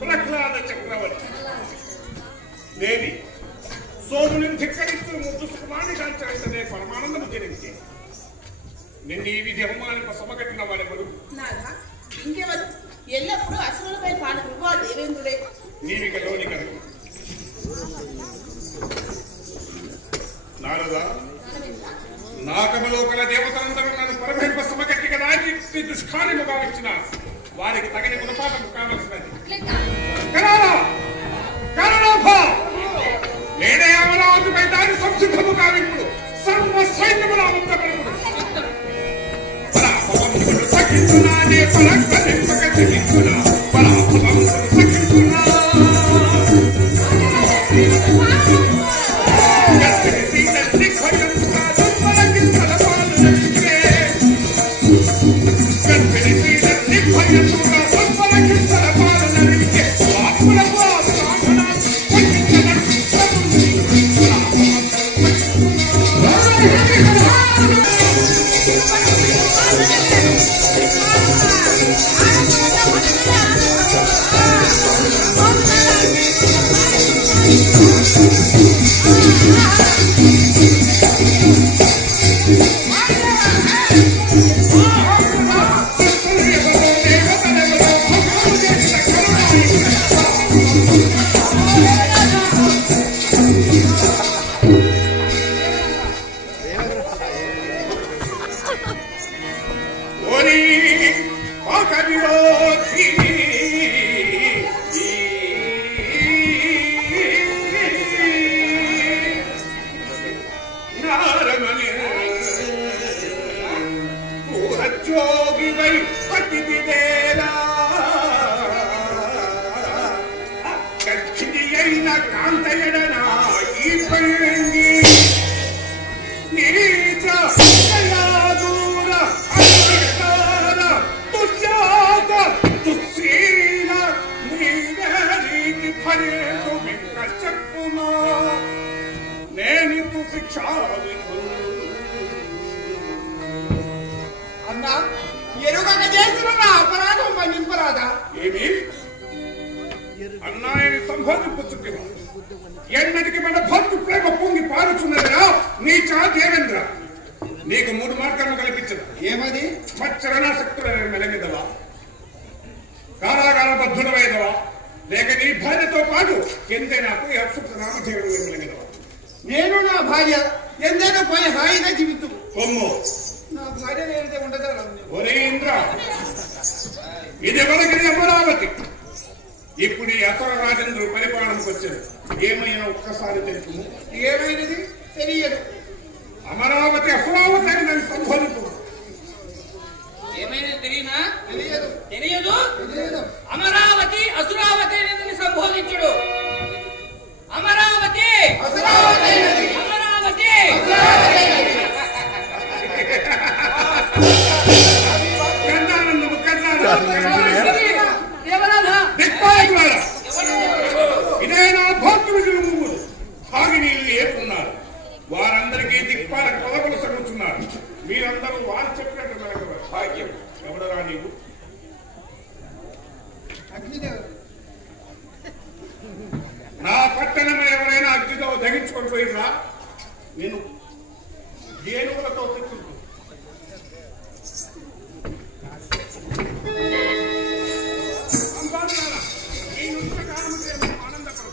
ప్రహ్లాద చక్రవర్తి దేవి సోముని ధిక్కరిస్తూ ముద్దు సుకుమాని కాంచనే పరమానందము జరించి నిన్ను ఈ విధి అవమానింప సమగట్టిన వాడెవరు? ఇంకెవరు? ఎల్లప్పుడూ అసురులపై పాడుకు ఆ దేవేంద్రుడే. నీవిక లోని కనుక నారదా, నాగములో గల దేవతలందరూ నన్ను పరమహింప సమగట్టి కదా దుష్కార్యము కావచ్చిన వారికి తగిన గుణపాఠము కావలసినది. నేనే అమరావతిపై దాని సంసిద్ధము కావిప్పుడు సర్వ సైన్యముల అవంతపడము సఖించున్నానే పరగతింపక చెల్లించున్నా పరాఫలము సఖించున్నా అన్నా ఎరుగక చేసిన అపరాధం మన్నింపరాదా? ఏమి అన్నాయని సంబోధింపుచుంటివా? ఎన్నటికి మన భక్తు ప్రేమ పొంగి పారుచున్నదిరా నీచా దేవేంద్ర. నీకు 3 మార్గాలను కల్పించదు. ఏమది? మచ్చరణాసక్తులైన మెలగిదవా, కారాగార బద్ధుడమైనవా, లేక నీ భార్యతో పాటు ఎంతైనాకు అప్సుప్త నామధేయుడు మెలగిదవా? నేను నా భార్య ఎందైనా పోయి హాయిగా జీవితం. కొమ్ము నా భార్య నేనైతే ఉండదా? ఒరే ఇంద్ర, ఇది వరకని అమరావతి. ఇప్పుడు ఈ అసర రాజేంద్రుడు పరిపాలనకు వచ్చాడు. ఏమైనా ఒక్కసారి తెలుసు. ఏమైనది? తెలియదు. అమరావతి అసరావతి అని నన్ను సంబోధింపు. ఏమైనా తెలియనా? తెలియదు. తెలియదు? తెలియదు. అమరావతి అసురావతి అనేది సంబోధించుడు. అమరావతి అసరావతి అమరావతి కన్నానందము ఇదైనా భక్తులు ముగ్గురు భాగినీళ్ళు ఏర్కొన్నారు. వారందరికీ దిక్పాల కొలబలు సగుతున్నారు. మీరందరూ వారు చెప్పినట్టు మనకు భాగ్యం. ఎవడరా నీవు? నా పట్టణంలో ఎవరైనా అగ్నితో దహించుకొని పోయినా నేను ఏనుగులతో తెచ్చుకుంటూ ఆనందపడు.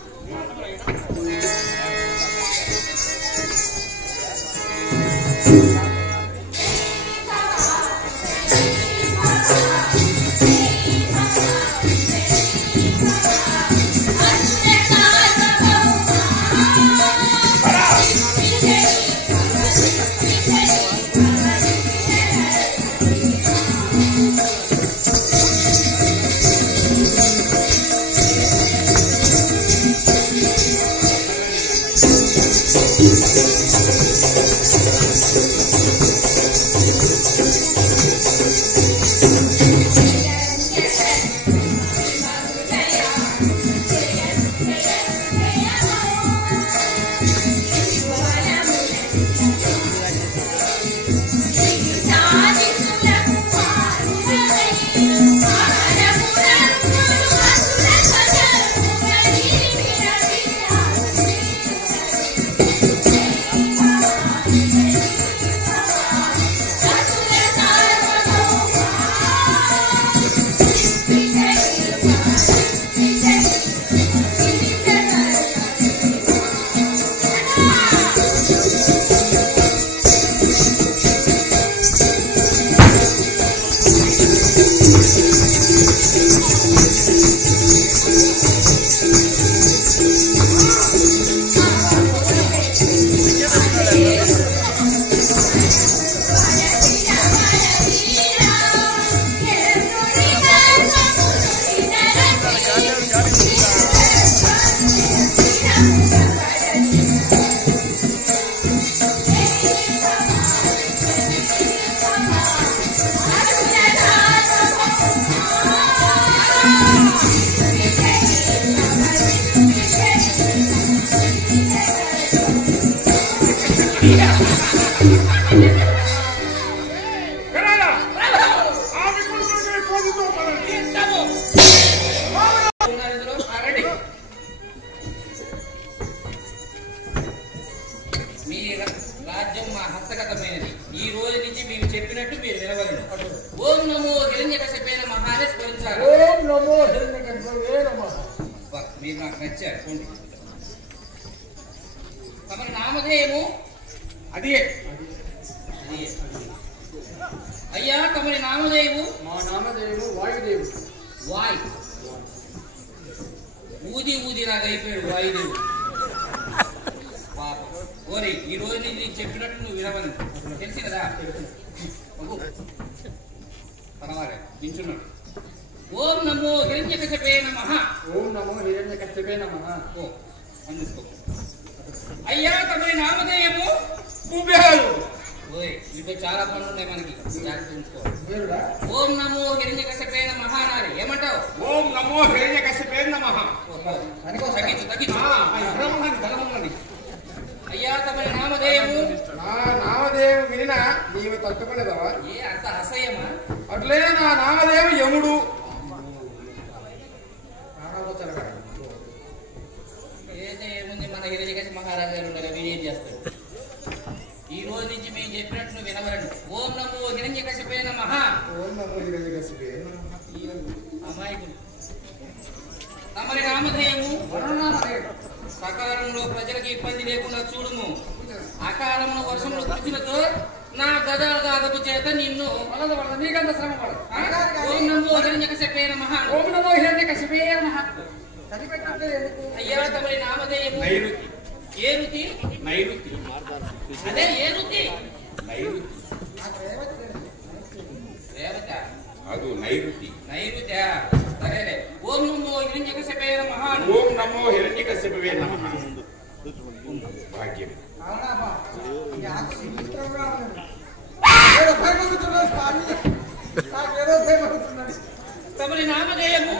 ఈ రోజు నుంచి మేము చెప్పినట్టు మీరు వినవలను. ఓం నమో హిరణ్యకశిపే నమః అని స్మరించాలి. ఓం నమో హిరణ్యకశిపే నమః. మీరు నాకు నచ్చారు. పోండి. తమరి నామధేయము అది అయ్యా తమరి నామధేయము? మా నామధేయము వాయుదేవుడు. వాయు ఊది ఊది నాకు అయిపోయాడు వాయుదేవుడు. పాపం. ఓరే ఈ రోజు నుంచి నీకు చెప్పినట్టు నువ్వు వినవని తెలిసి కదా. పర్వాలేదు నించున్నాడు. ఓం నమో హిరణ్యకశిపే నమః. ఓం నమో హిరణ్యకశిపే నమః. ఓ అందుకో. అయ్యా తమరి నామధేయము? కుబేరుడు. ఓయ్ ఇప్పుడు చాలా పనులు ఉన్నాయి మనకి, జాగ్రత్త ఉంచుకోవాలి. కుబేరుడా? ఓం నమో హిరణ్యకశిపే నమః అనాలి. ఏమంటావు? ఓం నమో హిరణ్యకశిపే నమః. తగ్గించు తగ్గించు. ధనమున్నది. అయ్యా తమరి నామధేయము? నా నామధేయం వినినా నీవు తట్టుకునేదవా? ఏ అంత అసహ్యమా? అట్లే నా నామధేయం యముడు. ఏదో ఏముంది, మన హిరణ్యకశిప మహారాజు గారు ఉండగా వీడేం చేస్తాడు? ఈ రోజు నుంచి మేము చెప్పినట్టు నువ్వు వినవలను. ఓం నమో హిరణ్యకశిపే నమః. ఓం నమో హిరణ్యకశిపే నమః. అమాయకుడు. తమరి నామధేయము? సకాలంలో ప్రజలకు ఇబ్బంది లేకుండా చూడుము. అకాలంలో వర్షంలో కురిసినతో నా గదాగాదపు చేత నిన్ను నీకంత శ్రమ పడదు. ఓం నమో హిరణ్యకశిపే నమః. ఓం నమో హిరణ్యకశిపే నమః. అయ్యా తమరి నామధేయము? నైరుతి. ఏ రుతి? నైరుతి. అదే ఏ రుతి? నైరుతి. రేవత. అదు నైరుతి. నైరుత్యా? సరేలే. ఓం నమో హిరణ్యకశిపే నమః. ఓం నమో హిరణ్యకశిపే నమః. భాగ్యం. తమరి నామధేయము?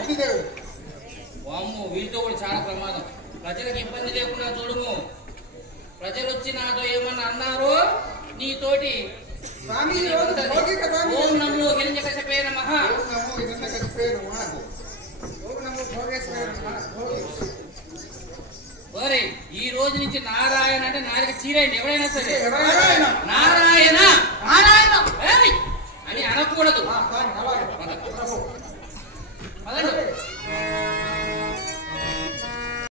వామ్మో వీటితో కూడా చాలా ప్రమాదం. ప్రజలకు ఇబ్బంది లేకుండా చూడుము. ప్రజలు వచ్చి నాతో ఏమన్నా అన్నారో నీతోటి ఓం నమో హిరణ్యకశిపే నమః. ఓం నమో హిరణ్యకశిపే నమః. ఓం నమో భోగేశ్వరాయ నమః. ఓరే ఈ రోజు నుంచి నారాయణ అంటే నాలుగు చీరండి ఎవరైనా సరే. నారాయణ. నారాయణ నారాయణ ఏయ్! అని అనకూడదు. అలాగే. పదండి.